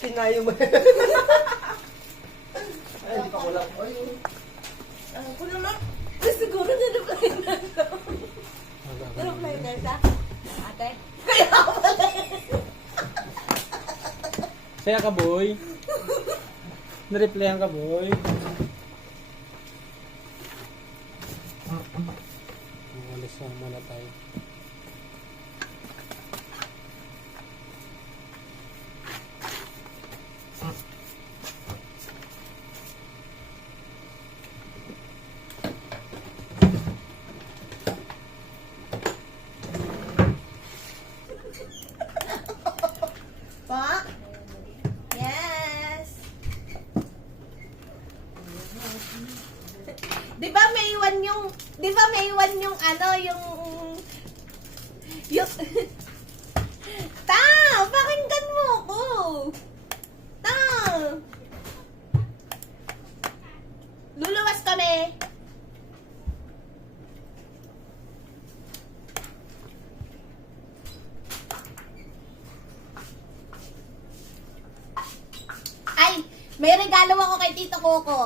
Sinayo mo. Ay, hindi pa ko lang. Ay, Ako naman, siguro na-reply na ito. Na-reply na ito. Ate? Kaya pala Saya ka, boy. Na-replyan ka, boy. Umalis na muna tayo. Pa? Yes. Di ba may iwan yung ano, yung Ta, pakinggan mo ko. Ta. Luluwas kami. Ay, may regalo ako kay Tito Coco.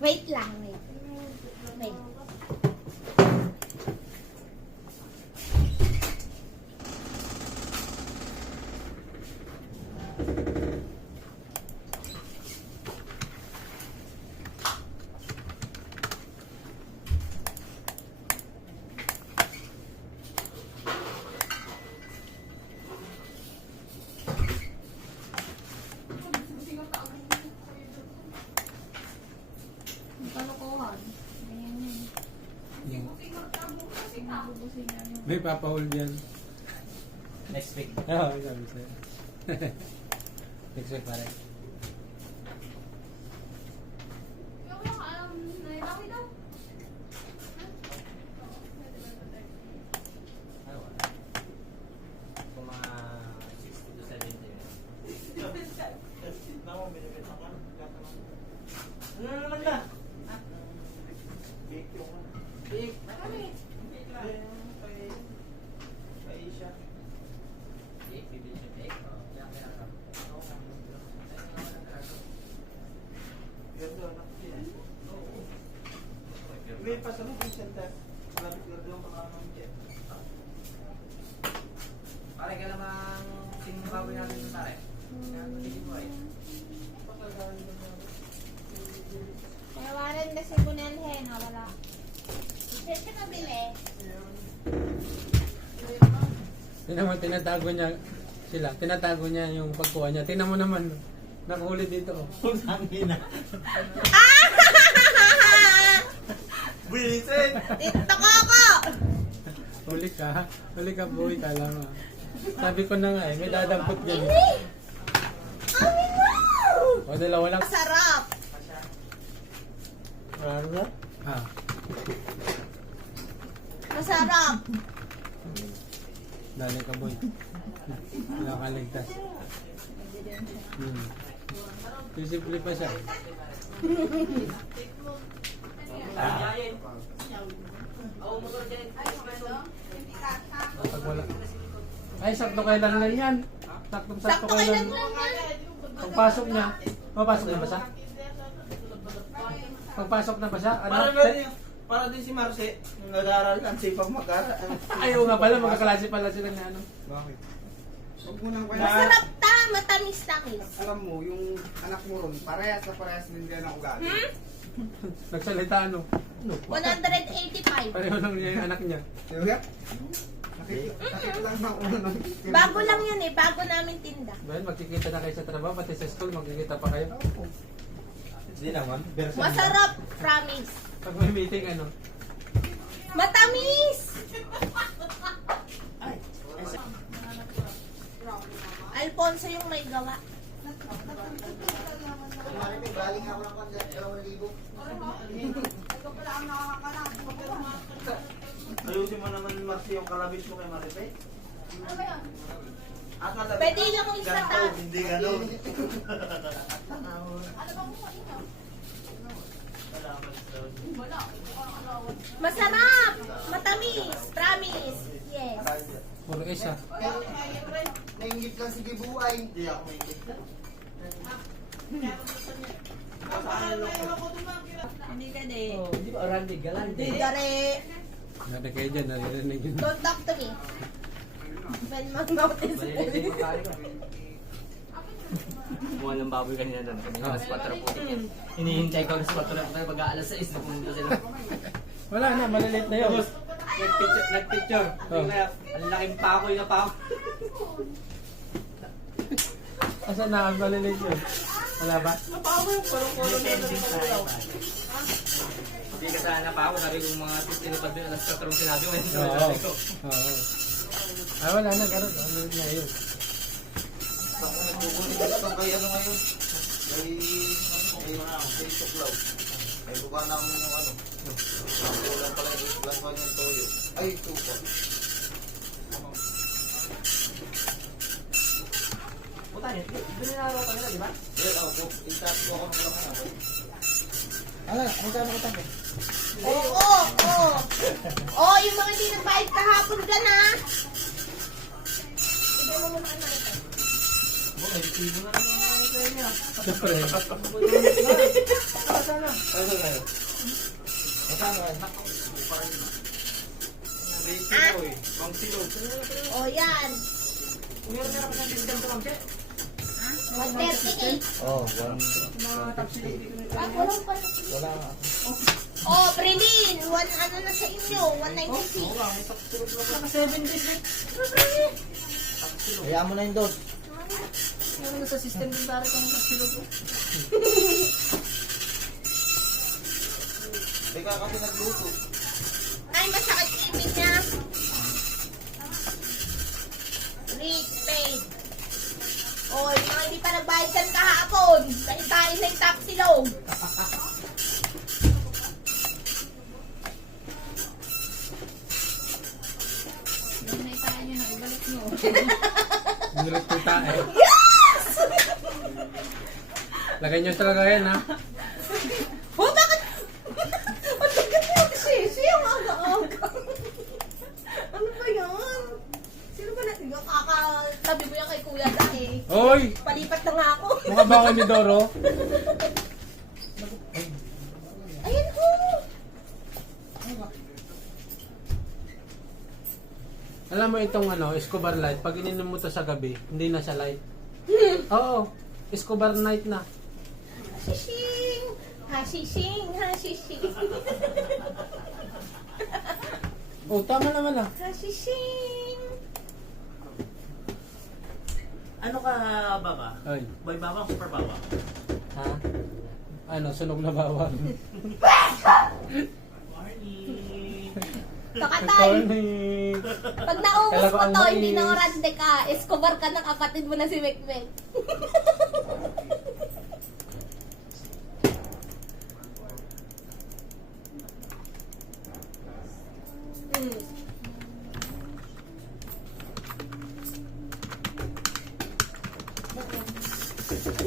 Wait lang, wait. Wait. Kalokohan. May papahol yan. next week. Oo, sabi sa'yo. Next week pare. Kung mga 60 to 70 minutes. Ano naman na? Bake yung bake. Bake siya. Bake, bibili siya bake. Ganda na. May pasalong yung center. Malamit na doon mga mga pare ka namang sinubawin natin ito pare. Hindi mo ay. Tawaran na si Bunelhen, wala. Hindi siya kabili. Tingnan mo, tinatago niya sila. Tinatago niya yung pagkuha niya. Tingnan mo naman. Nakahuli dito. Oh. Putangin na. Bilisin! Tito Coco! Huli ka. Huli ka, boy. Kala mo. Sabi ko na nga eh. May dadampot dyan. Hindi! Amin na! O, dalawa lang. Masarap! Ano ba? Ah. Masarap! Dali ka, boy. Wala ka ligtas. Simple pa siya. Pag wala. Ay, sakto kailan lang yan. Sakto Sakto kailan. kailan lang yan. Pagpasok niya. Mapasok na ba siya? Pagpasok na ba siya? Ano? Para din si Marce, nag-aaral ang sipag mag-aaral. Ayaw nga pala, magkaklase pala sila niya ano. Bakit? Huwag mo nang kaya. Masarap ta! Matamis-tamis. Alam mo, yung anak mo ron, parehas na parehas din din ang ugali. Nagsalita ano? 185. Pareho lang niya yung anak niya. Diba? Nakita lang ng ulo ng... Bago lang yan eh. Bago namin tinda. Dahil magkikita na kayo sa trabaho, pati sa school, magkikita pa kayo. Hindi naman. Masarap. Promise. Pag may meeting, ano? Matamis! Alfonso yung may gawa. Galing ako ng kanya, 2,000. Ayusin mo naman Marce yung kalabis mo kay Maripe. Ano ba yun? Pwede lang yung isa ta. Hindi gano'n. Ano ba mo ito? Wala. Masarap! Matamis! Promise! Yes. Puro isa. Naingit lang si Gibuhay. Hindi ako maingit. Hindi ka din. Oh, di ba orandi galante? Hindi ka rin. Nari kayo dyan, naririnig yun. Don't talk to me. When my mouth is Maliliit yung pagkain ko. Kumuha ng baboy kanina doon. Kanina alas 4 po. Hinihintay ko alas 4 na pag alas 6 na pumunta sila. Wala na, maliliit na yun. Tapos, nagpicture. Oh. Kaya, ang laking pakoy na pako. Asan na ang maliliit yun? Wala ba? Pakoy, parang kolon na lang. Hindi ka sana pako. Sabi ko mga tinupad doon. Alas 4 yung sinabi mo. Oo. Oo. Ah, wala na, gano'n. Ano na yun? Baka nagkukulit ito kay ano ngayon. Kay Tuklaw. Ay, buka namin yung ano. Kulang pala yung plus 1 yung toyo. Ay, 2 pa. Puta niya. Doon yung naraw kanila, di ba? Well, ako. Intap ko ako ng lang ako. Ala, ang kano ko tayo? Oo, oo. Oo, yung mga hindi nagbayad kahapon dyan, ha? Ibigay mo muna kayo na ito. May resibo na lang yung mga tayo niya. Siyempre. Sana. Ay, saan kayo? Masama kayo? Resibo eh. Pang silog. O, yan. Meron na ako sa system to, Ma'am Che. 138. Oh, Mga top silog dito nito. Ah, walang pa. wala nga. Oh, Brilin, ano na sa inyo? 196. Oo nga, may top silog na pa. 7 days eh. Hayaan mo na yung dos. Meron na sa system din para itong top silog. Teka kasi nagluto. Ay, masakit ibig niya. Rich, paid. Oh, yung mga hindi pa nagbayad dyan kahapon. Dahil tayo sa top silog. Nanay tayo nyo na, ibalik nyo. Nulit tuta eh. Yes! Lagay nyo talaga yan, ha? Oh, bakit? Ang tagal mo sisi, ang aga-aga. Ano ba yan? Sino ba natin? Kakatabi mo yan kay Kuya dahil. Oy! Palipat na nga ako. Mukha ba ako ni Doro? Ayan ho! Alam mo itong ano, Escobar Light, pag ininom mo to sa gabi, hindi na siya light. Oo, Escobar Night na. Hashishing! Hashishing! Hashishing! Oh, tama naman ah. Hashishing! Ano ka, Baba? Ay, Boy Baba, Super Baba? ha? Ano, sunog na bawang. Morning! Kakatay! Morning! Pag naubos Kala ko mo ang to, hindi mais. na orande ka. Escobar ka ng kapatid mo na si Mekmek.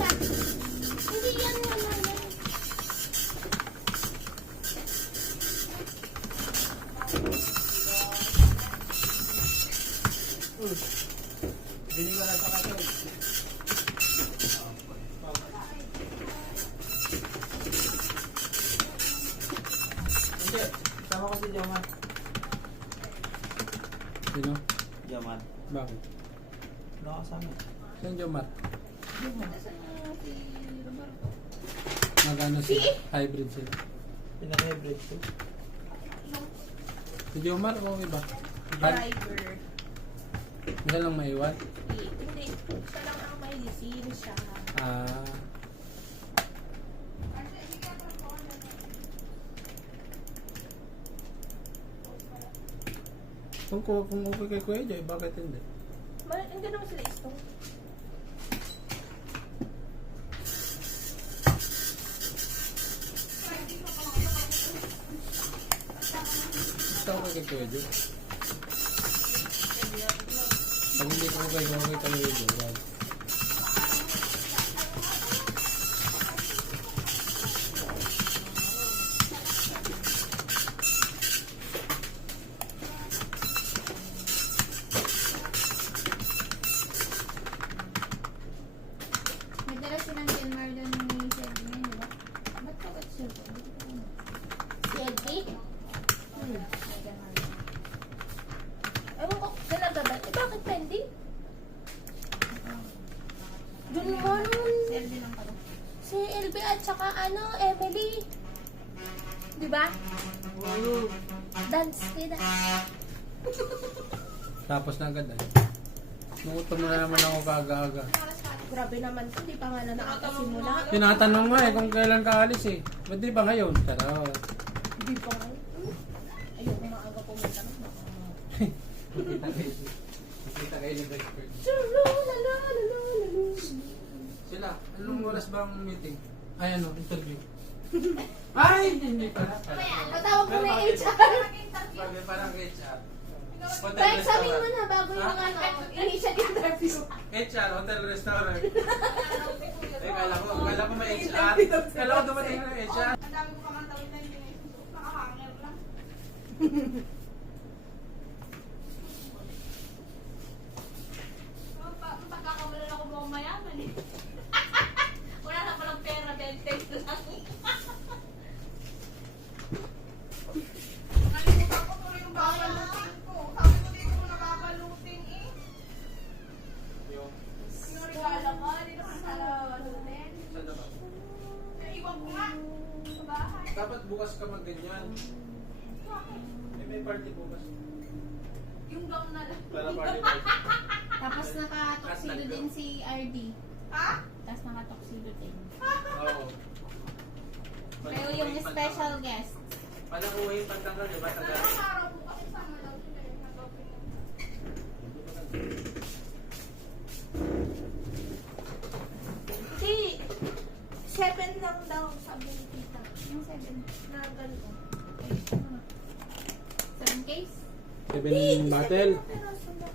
Hindi yan naman. Bili ko lang sa kaso. Hindi, sama ko si Joman. Sino? Joman. Bakit? Nakasama. Saan Jomar? Magano sila? Hybrid sila. Pinaka-hybrid ko. Si Jomar o iba? Driver. Isa lang maiwan? Hindi. Siya lang ang may lisensya. Ah, kung okay kay Kuya Joy, bakit hindi? Hindi naman sila istong. Gusto ko kay Kuya Joy. Pag hindi ko okay kay Kuya Joy, wag. at saka ano, Emily. Di ba? Dance, kita. Tapos na agad eh. Nugutom na naman ako kaga-aga. Grabe naman to, di pa nga na nakakasimula. Tinatanong nga eh kung kailan ka alis eh. Ba't di ba ngayon? Charot. Di pa nga. Ayoko maaga pumunta ng mga. Nakita kayo ni best friend. Chululalalalalalu. Sila, anong oras ba ang meeting? Ay ano, interview. Ay, hindi pala. Patawag mo na yung HR. Bagay parang HR. Kaya sabihin mo na bago yung ano, initial interview. HR, hotel, restaurant. Eh, kala ko may HR. Kala ko dumating na HR. Ang dami ko pa nga tawid na hindi na isusunod. Nakahanger lang. Pagkakawalan ako mukhang mayaman eh. Wala na palang pera dahil text lang. Nalimutan ko tuloy yung babalutin ko. Sabi ko dito ko nakabalutin eh. Yung regalo ko, dito ko nakabalutin. Saan na ba? Naiwan ko nga. Sa bahay. Dapat bukas ka mag-ganyan. May party bukas. Yung gown na lang. Para party. Tapos naka-tuxedo din si RD. Ha? Tapos naka-tuxedo din. Oo. Pero yung special guest. Panakuhin pagtanggal, di ba? Tagal. Ang araw po kasi sama daw sila eh. Nag-open na. Hindi. 7 lang daw, sabi ni tita. Yung 7. Na gano'n. 7 case? 7 battle. Pero sunod.